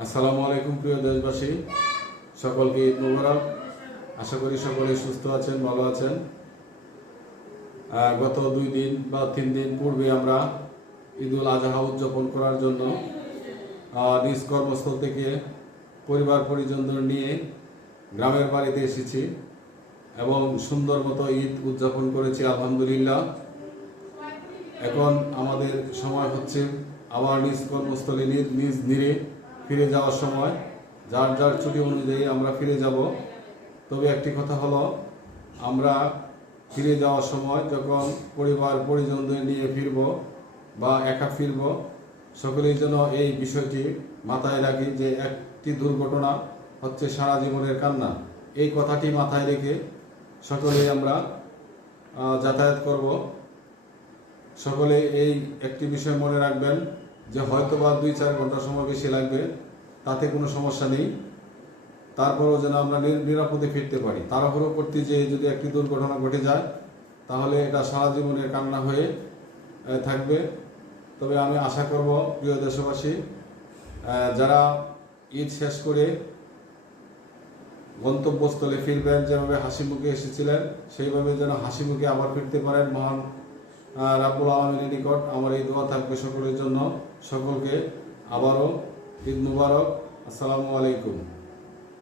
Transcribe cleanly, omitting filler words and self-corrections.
আসসালামু আলাইকুম প্রিয় দেশবাসী, সকলকে ঈদ মোবারক। আশা করি সকলে সুস্থ আছেন, ভালো আছেন। গত 2 দিন বা 3 দিন পূর্বে আমরা ঈদুল আজহা উদযাপন করার জন্য নিজ কর্মস্থল থেকে পরিবার পরিজনদের নিয়ে গ্রামের বাড়িতে এসেছি এবং সুন্দর মতো ঈদ উদযাপন করেছি আলহামদুলিল্লাহ। এখন আমাদের সময় হচ্ছে আবার নিজ কর্মস্থলে নিজ নিরে ফিরে যাওয়ার সময়। যার যার ছুটি অনুযায়ী আমরা ফিরে যাব। তবে একটি কথা হলো, আমরা ফিরে যাওয়ার সময় যখন পরিবার পরিজনদের নিয়ে ফিরব বা একা ফিরব, সকলেই যেন এই বিষয়টি মাথায় রাখি যে একটি দুর্ঘটনা হচ্ছে সারা জীবনের কান্না। এই কথাটি মাথায় রেখে সকলেই আমরা যাতায়াত করব। সকলে এই একটি বিষয় মনে রাখবেন যে হয়তো বা 2-4 ঘন্টা সময় বেশি লাগবে, তাতে কোনো সমস্যা নেই। তারপরেও যেন আমরা নিরাপদে ফিরতে পারি। তাড়াহুড়ো করতে যেয়ে যদি একটি দুর্ঘটনা ঘটে যায় তাহলে এটা সারা জীবনের কান্না হয়ে থাকবে। তবে আমি আশা করব প্রিয় দেশবাসী, যারা ঈদ শেষ করে গন্তব্যস্থলে ফিরবেন, যেভাবে হাসি মুখে এসেছিলেন সেইভাবে যেন হাসি মুখে আবার ফিরতে পারেন। মহান রাব্বুল আলামিনের নিকট আমার এই দোয়া থাকবে সকলের জন্য। সকলকে আবারও ঈদ মুবারক। আসসালামু আলাইকুম।